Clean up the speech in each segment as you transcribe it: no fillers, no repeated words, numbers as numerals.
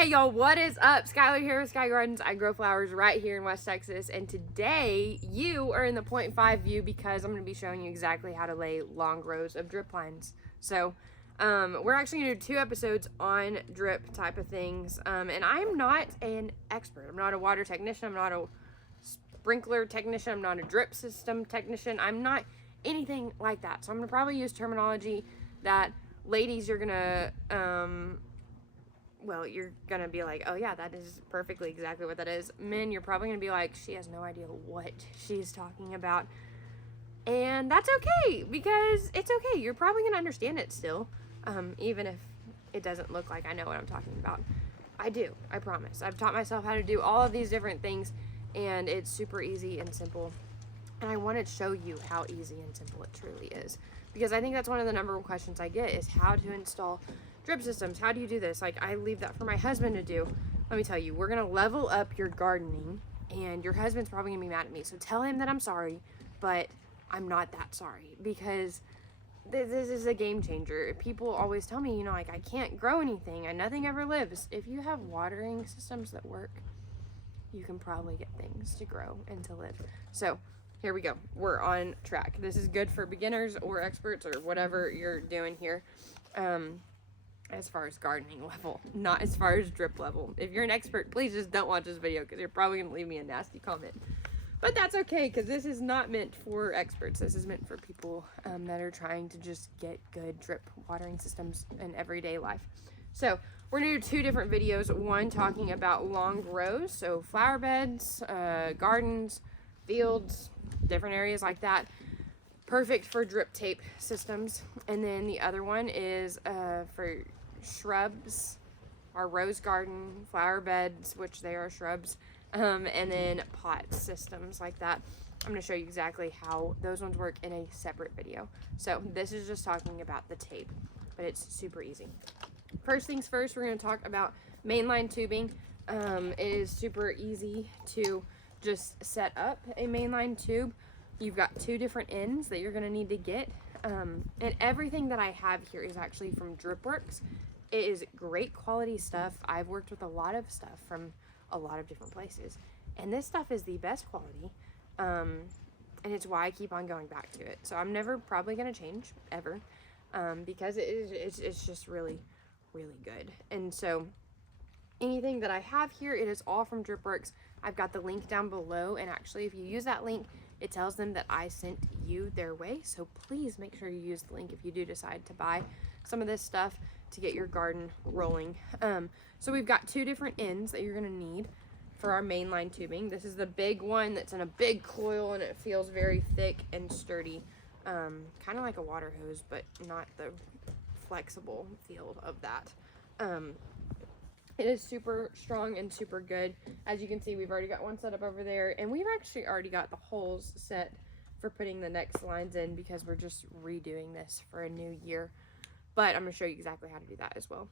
Hey y'all, what is up? Skylar here with Sky Gardens. I grow flowers right here in West Texas, and today you are in the 0.5 view because I'm going to be showing you exactly how to lay long rows of drip lines. So we're actually going to do 2 episodes on drip type of things, and I'm not an expert. I'm not a water technician. I'm not a sprinkler technician. I'm not a drip system technician. I'm not anything like that. So I'm going to probably use terminology that ladies, you're going to well, you're gonna be like, oh yeah, that is perfectly exactly what that is. Men, you're probably gonna be like, she has no idea what she's talking about. And that's okay, because it's okay. You're probably gonna understand it still, even if it doesn't look like I know what I'm talking about. I do, I promise. I've taught myself how to do all of these different things, and it's super easy and simple. And I want to show you how easy and simple it truly is, because I think that's one of the number one questions I get is how to install drip systems. How do you do this? Like, I leave that for my husband to do. Let me tell you, we're gonna level up your gardening, and your husband's probably gonna be mad at me, so tell him that I'm sorry, but I'm not that sorry, because this is a game changer. People always tell me, like, I can't grow anything and nothing ever lives. If you have watering systems that work, you can probably get things to grow and to live. So here we go, we're on track. This is good for beginners or experts or whatever you're doing here. As far as gardening level, not as far as drip level. If you're an expert, please just don't watch this video, because you're probably gonna leave me a nasty comment. But that's okay, because this is not meant for experts. This is meant for people that are trying to just get good drip watering systems in everyday life. So we're gonna do 2 different videos. One talking about long rows, so flower beds, gardens, fields, different areas like that. Perfect for drip tape systems. And then the other one is for shrubs, our rose garden, flower beds, which they are shrubs, and then pot systems like that. I'm going to show you exactly how those ones work in a separate video. So this is just talking about the tape, but it's super easy. First things first, we're going to talk about mainline tubing. It is super easy to just set up a mainline tube. You've got 2 different ends that you're going to need to get, and everything that I have here is actually from DripWorks. It is great quality stuff. I've worked with a lot of stuff from a lot of different places, and this stuff is the best quality, and it's why I keep on going back to it. So I'm never probably going to change ever, because it's just really, really good. And so anything that I have here, it is all from DripWorks. I've got the link down below, and actually if you use that link, it tells them that I sent you their way. So please make sure you use the link if you do decide to buy some of this stuff to get your garden rolling. So we've got 2 different ends that you're gonna need for our mainline tubing. This is the big one that's in a big coil, and it feels very thick and sturdy, kind of like a water hose, but not the flexible feel of that. It is super strong and super good. As you can see, we've already got one set up over there, and we've actually already got the holes set for putting the next lines in, because we're just redoing this for a new year. But I'm going to show you exactly how to do that as well.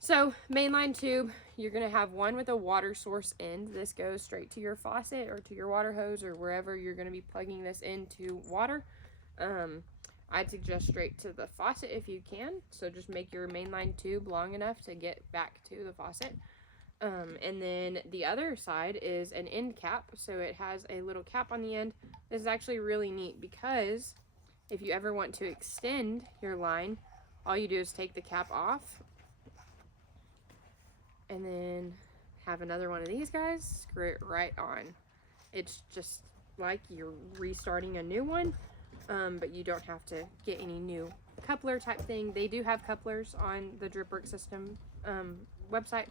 So mainline tube, you're going to have one with a water source end. This goes straight to your faucet or to your water hose or wherever you're going to be plugging this into water. I'd suggest straight to the faucet if you can. So just make your mainline tube long enough to get back to the faucet. And then the other side is an end cap. So it has a little cap on the end. This is actually really neat, because if you ever want to extend your line, all you do is take the cap off and then have another one of these guys, screw it right on. It's just like you're restarting a new one. But you don't have to get any new coupler type thing. They do have couplers on the DripWorks system website,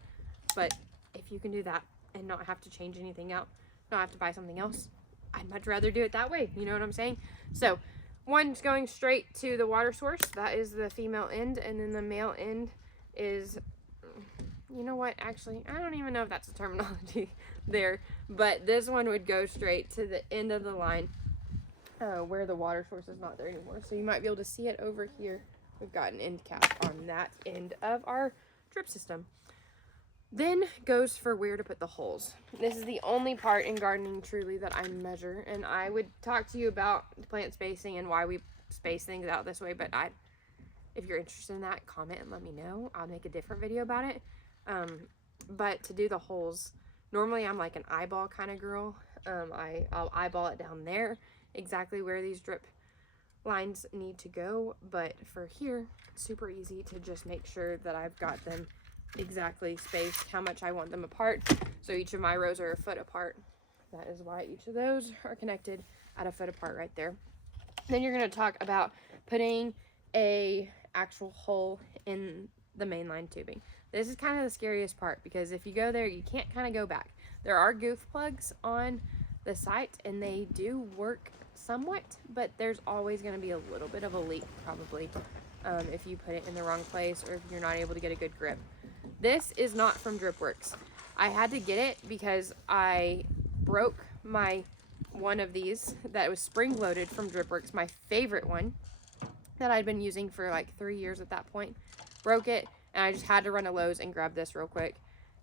but if you can do that and not have to change anything out, not have to buy something else, I'd much rather do it that way. You know what I'm saying? So one's going straight to the water source. That is the female end, and then the male end is, you know what, actually, I don't even know if that's the terminology there, but this one would go straight to the end of the line, where the water source is not there anymore. So you might be able to see it over here. We've got an end cap on that end of our drip system. Then goes for where to put the holes. This is the only part in gardening truly that I measure, and I would talk to you about plant spacing and why we space things out this way, but if you're interested in that, comment and let me know. I'll make a different video about it. But to do the holes, normally I'm like an eyeball kind of girl. I'll eyeball it down there, exactly where these drip lines need to go. But for here, it's super easy to just make sure that I've got them exactly spaced how much I want them apart. So each of my rows are a foot apart. That is why each of those are connected at a foot apart right there. Then you're going to talk about putting a actual hole in the mainline tubing. This is kind of the scariest part, because if you go there, you can't kind of go back. There are goof plugs on the site and they do work somewhat, but there's always going to be a little bit of a leak probably if you put it in the wrong place or if you're not able to get a good grip. This is not from DripWorks. I had to get it because I broke my one of these that was spring loaded from DripWorks, my favorite one that I'd been using for like 3 years at that point. Broke it, and I just had to run to Lowe's and grab this real quick.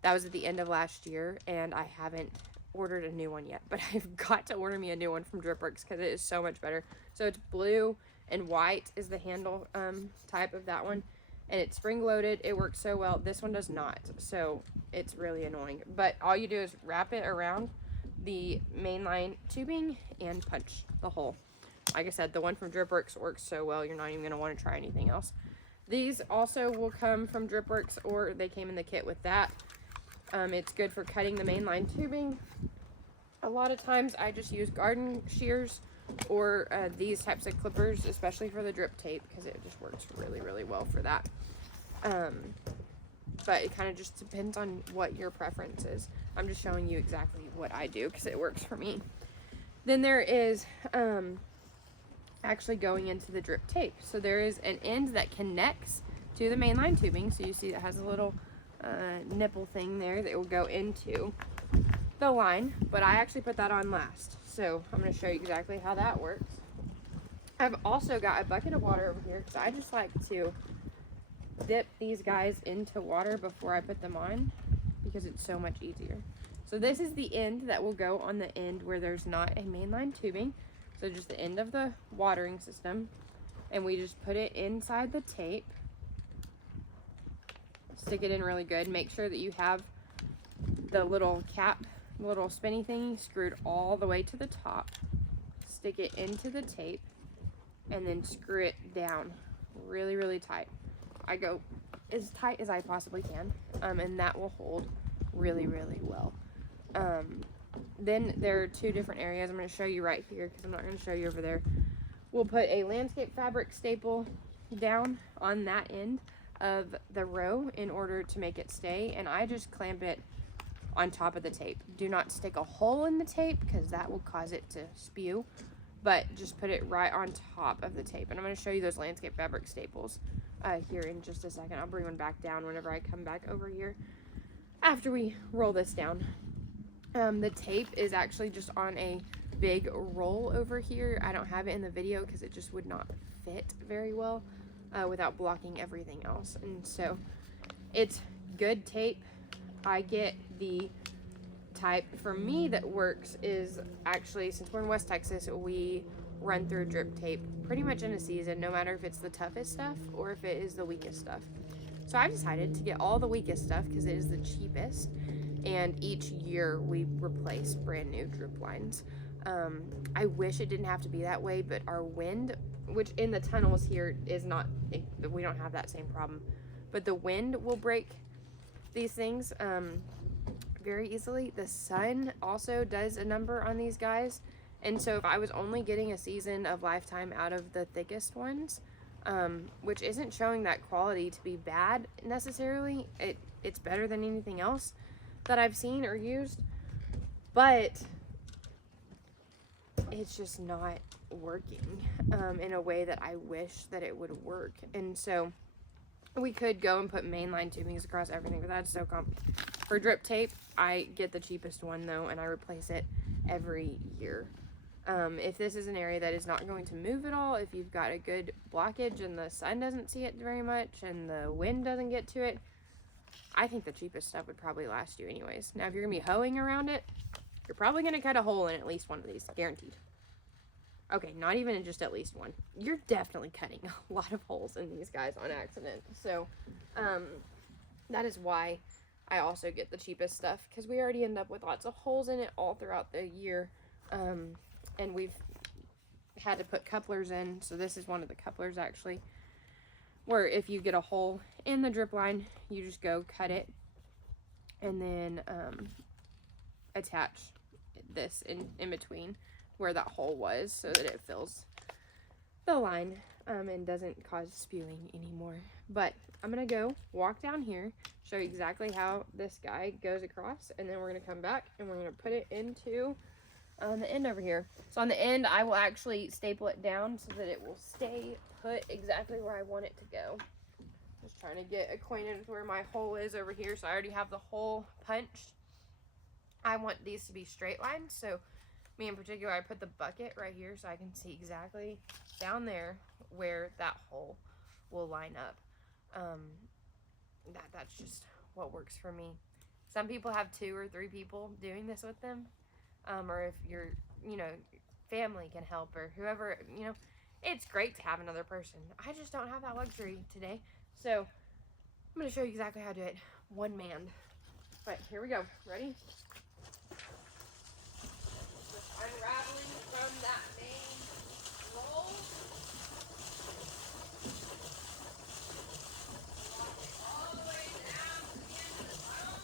That was at the end of last year, and I haven't ordered a new one yet, but I've got to order me a new one from DripWorks because it is so much better. So it's blue and white is the handle type of that one, and it's spring loaded. It works so well. This one does not, so it's really annoying. But all you do is wrap it around the mainline tubing and punch the hole. Like I said, the one from DripWorks works so well, you're not even going to want to try anything else. These also will come from DripWorks, or they came in the kit with that. It's good for cutting the mainline tubing. A lot of times I just use garden shears or these types of clippers, especially for the drip tape, because it just works really, really well for that. But it kind of just depends on what your preference is. I'm just showing you exactly what I do because it works for me. Then there is actually going into the drip tape. So there is an end that connects to the mainline tubing. So you see it has a little nipple thing there that will go into the line, but I actually put that on last. So I'm going to show you exactly how that works. I've also got a bucket of water over here because I just like to dip these guys into water before I put them on because it's so much easier. So this is the end that will go on the end where there's not a mainline tubing. So just the end of the watering system, and we just put it inside the tape. Stick it in really good. Make sure that you have the little cap, little spinny thingy screwed all the way to the top. Stick it into the tape and then screw it down really, really tight. I go as tight as I possibly can, and that will hold really, really well. Then there are two different areas. I'm going to show you right here because I'm not going to show you over there. We'll put a landscape fabric staple down on that end of the row in order to make it stay, and I just clamp it on top of the tape. Do not stick a hole in the tape because that will cause it to spew, but just put it right on top of the tape. And I'm going to show you those landscape fabric staples here in just a second. I'll bring one back down whenever I come back over here after we roll this down. The tape is actually just on a big roll over here. I don't have it in the video because it just would not fit very well without blocking everything else. And so it's good tape. I get the type for me that works is actually, since we're in West Texas, we run through drip tape pretty much in a season, no matter if it's the toughest stuff or if it is the weakest stuff. So I decided to get all the weakest stuff because it is the cheapest, and each year we replace brand new drip lines. I wish it didn't have to be that way, but our wind, which in the tunnels here is not, we don't have that same problem, but the wind will break these things very easily. The sun also does a number on these guys, and so if I was only getting a season of lifetime out of the thickest ones, which isn't showing that quality to be bad necessarily, it's better than anything else that I've seen or used, but it's just not working in a way that I wish that it would work. And so we could go and put mainline tubings across everything, but that's so complicated. For drip tape, I get the cheapest one though, and I replace it every year. If this is an area that is not going to move at all, if you've got a good blockage and the sun doesn't see it very much and the wind doesn't get to it, I think the cheapest stuff would probably last you anyways. Now, if you're going to be hoeing around it, you're probably going to cut a hole in at least one of these, guaranteed. Okay, not even in just at least one. You're definitely cutting a lot of holes in these guys on accident. So, that is why I also get the cheapest stuff because we already end up with lots of holes in it all throughout the year. And we've had to put couplers in. So this is one of the couplers actually, where if you get a hole in the drip line, you just go cut it and then attach this in between where that hole was so that it fills the line and doesn't cause spewing anymore. But I'm gonna go walk down here, show you exactly how this guy goes across, and then we're gonna come back and we're gonna put it into the end over here. So on the end, I will actually staple it down so that it will stay put exactly where I want it to go. Just trying to get acquainted with where my hole is over here. So I already have the hole punched. I want these to be straight lines. So me in particular, I put the bucket right here so I can see exactly down there where that hole will line up. That's just what works for me. Some people have 2 or 3 people doing this with them. Or if your, family can help or whoever, it's great to have another person. I just don't have that luxury today. So I'm going to show you exactly how to do it. One man. Right, here we go. Ready? Just unraveling from that main roll. Walk it all the way down to the end of the tunnel.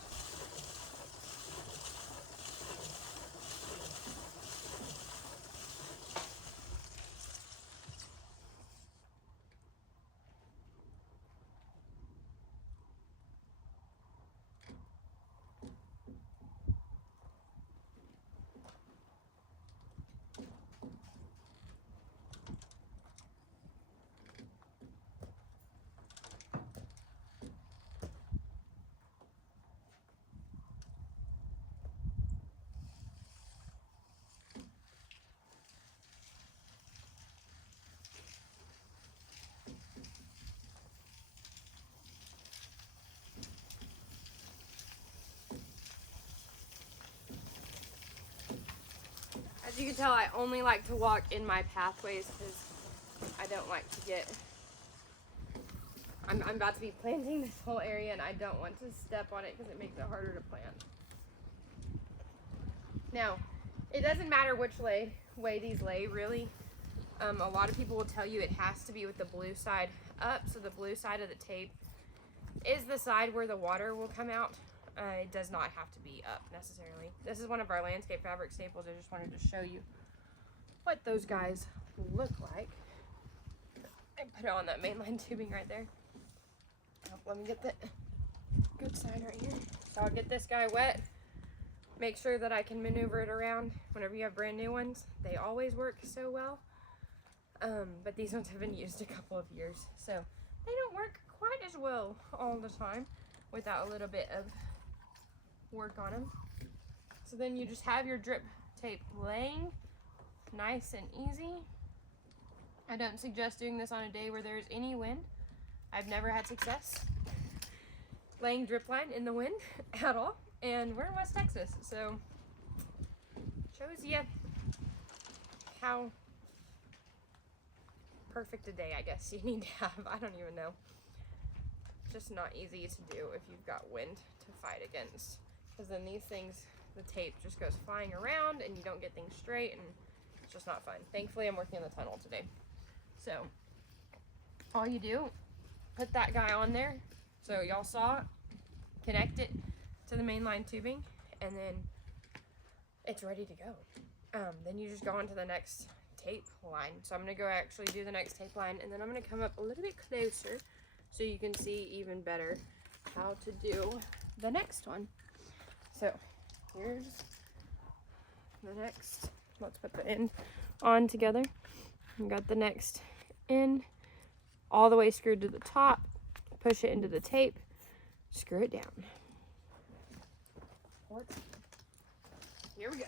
As you can tell, I only like to walk in my pathways because I don't like to get... I'm about to be planting this whole area and I don't want to step on it because it makes it harder to plant. Now, it doesn't matter which way these lay, really. A lot of people will tell you it has to be with the blue side up, so the blue side of the tape is the side where the water will come out. It does not have to be up necessarily. This is one of our landscape fabric staples. I just wanted to show you what those guys look like. I put it on that mainline tubing right there. Oh, let me get the good side right here. So I'll get this guy wet. Make sure that I can maneuver it around. Whenever you have brand new ones, they always work so well. But these ones have been used a couple of years, so they don't work quite as well all the time without a little bit of work on them. So then you just have your drip tape laying nice and easy. I don't suggest doing this on a day where there's any wind. I've never had success laying drip line in the wind at all, and we're in West Texas, so shows you how perfect a day I guess you need to have. I don't even know. Just not easy to do if you've got wind to fight against, because then these things, the tape just goes flying around and you don't get things straight and it's just not fun. Thankfully I'm working in the tunnel today. So all you do, put that guy on there, so y'all saw it, connect it to the mainline tubing, and then it's ready to go. Then you just go on to the next tape line. So I'm gonna go actually do the next tape line, and then I'm gonna come up a little bit closer so you can see even better how to do the next one. So here's the next, let's put the end on together. We got the next end all the way screwed to the top, push it into the tape, screw it down. Here we go.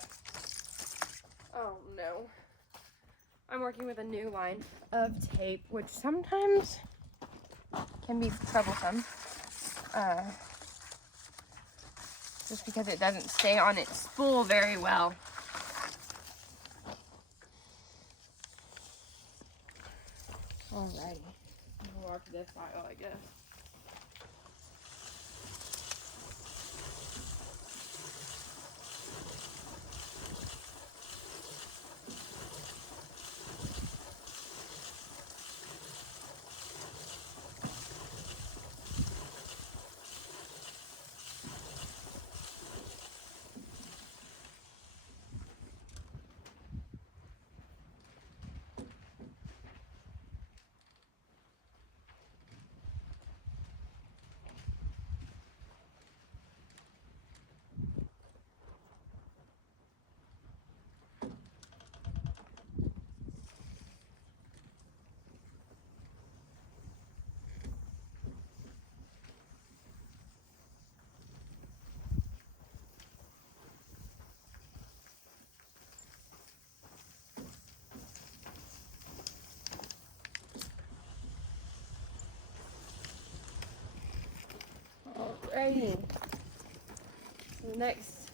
Oh no. I'm working with a new line of tape, which sometimes can be troublesome. Just because it doesn't stay on its spool very well. Alrighty. I'll walk this aisle, I guess. Alrighty. The next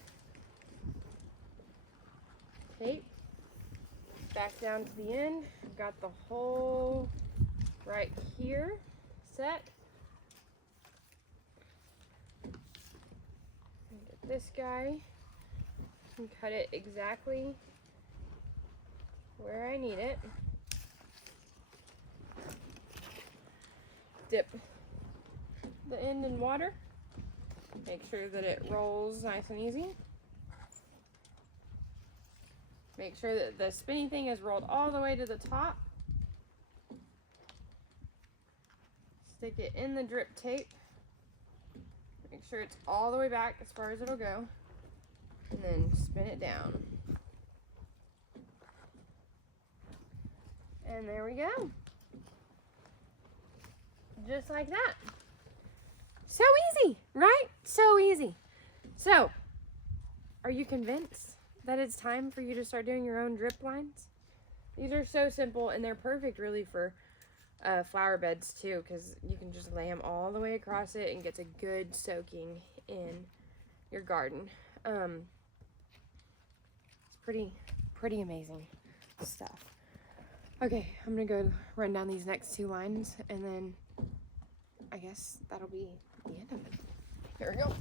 tape, back down to the end. I've got the hole right here set. Get this guy and cut it exactly where I need it. Dip the end in water. Make sure that it rolls nice and easy. Make sure that the spinny thing is rolled all the way to the top. Stick it in the drip tape. Make sure it's all the way back as far as it'll go. And then spin it down. And there we go. Just like that. So easy, right? So easy. So, are you convinced that it's time for you to start doing your own drip lines? These are so simple, and they're perfect really for flower beds too, because you can just lay them all the way across it and get a good soaking in your garden. It's pretty amazing stuff. Okay, I'm gonna go run down these next 2 lines, and then I guess that'll be the end of it. Here we go.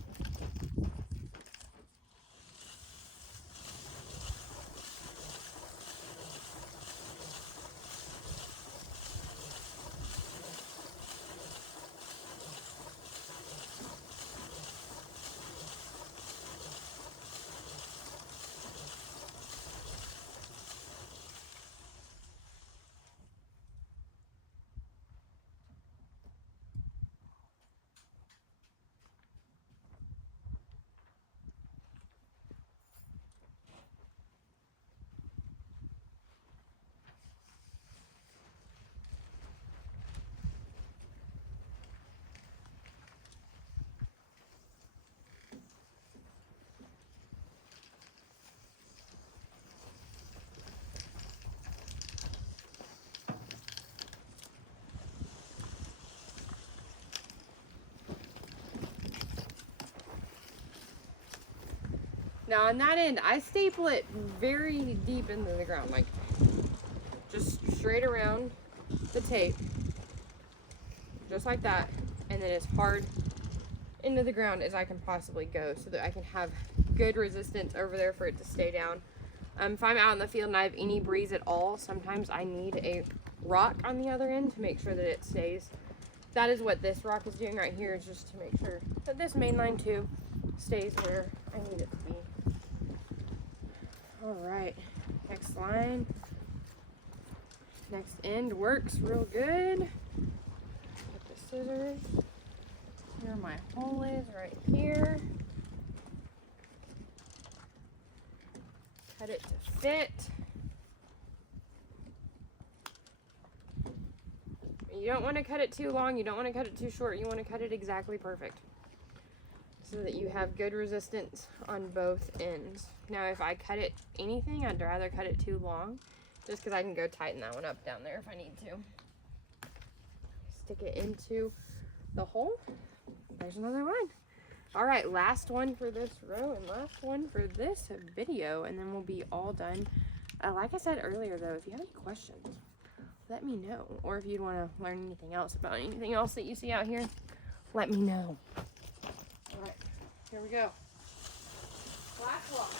Now on that end, I staple it very deep into the ground, like just straight around the tape, just like that, and then as hard into the ground as I can possibly go so that I can have good resistance over there for it to stay down. If I'm out in the field and I have any breeze at all, sometimes I need a rock on the other end to make sure that it stays. That is what this rock is doing right here, is just to make sure that this main line too stays where I need it to be. Alright, next line. Next end works real good. Get the scissors. Where my hole is, right here. Cut it to fit. You don't want to cut it too long, you don't want to cut it too short, you want to cut it exactly perfect, so that you have good resistance on both ends. Now if I cut it anything, I'd rather cut it too long, just because I can go tighten that one up down there if I need to. Stick it into the hole. There's another one. Alright, last one for this row and last one for this video, and then we'll be all done. Like I said earlier though, if you have any questions, let me know. Or if you'd want to learn anything else about anything else that you see out here, let me know. Alright, here we go. Black block.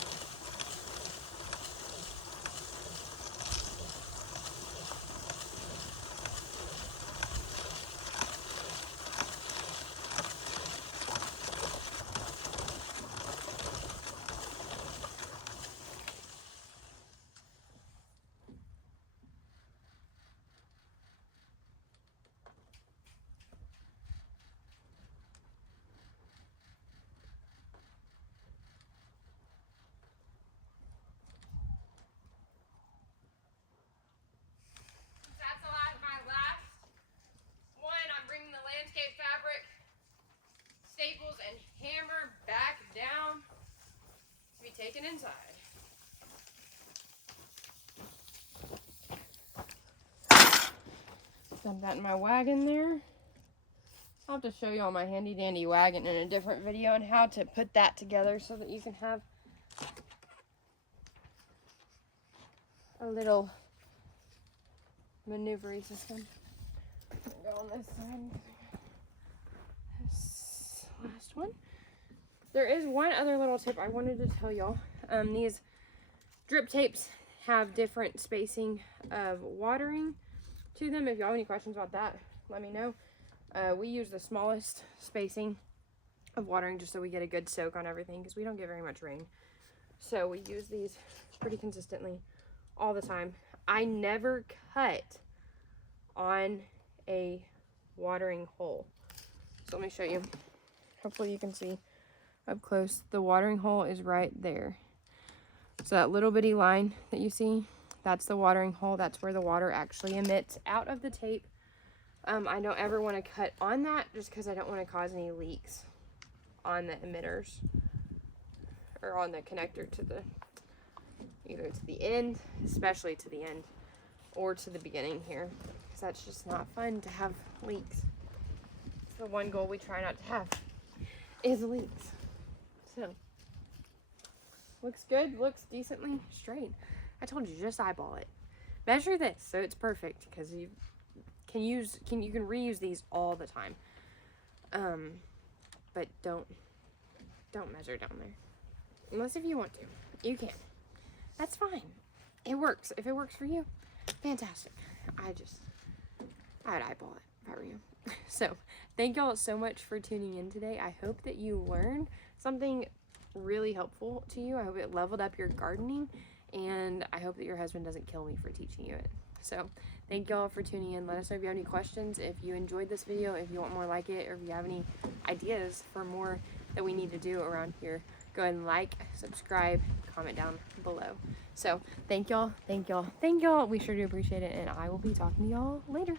Staples and hammer back down to be taken inside. Dump that in my wagon there. I'll have to show you all my handy dandy wagon in a different video and how to put that together so that you can have a little maneuvery system. Go on this side. This last one. There is one other little tip I wanted to tell y'all. These drip tapes have different spacing of watering to them. If y'all have any questions about that, let me know. We use the smallest spacing of watering just so we get a good soak on everything because we don't get very much rain. So we use these pretty consistently all the time. I never cut on a watering hole. So let me show you. Hopefully you can see up close. The watering hole is right there. So that little bitty line that you see, that's the watering hole. That's where the water actually emits out of the tape. I don't ever want to cut on that just because I don't want to cause any leaks on the emitters or on the connector to the, either to the end, especially to the end, or to the beginning here, because that's just not fun to have leaks. It's the one goal we try not to have, is leaks. So, looks good, looks decently straight. I told you, just eyeball it. Measure this so it's perfect, because you can reuse these all the time. But don't measure down there. Unless if you want to. You can. That's fine. It works. If it works for you, fantastic. I'd eyeball it if I were you. So, thank y'all so much for tuning in today. I hope that you learned something really helpful to you. I hope it leveled up your gardening, and I hope that your husband doesn't kill me for teaching you it. So, thank y'all for tuning in. Let us know if you have any questions, if you enjoyed this video, if you want more like it, or if you have any ideas for more that we need to do around here. Go ahead and like, subscribe, comment down below. So, thank y'all, thank y'all, thank y'all. We sure do appreciate it, and I will be talking to y'all later.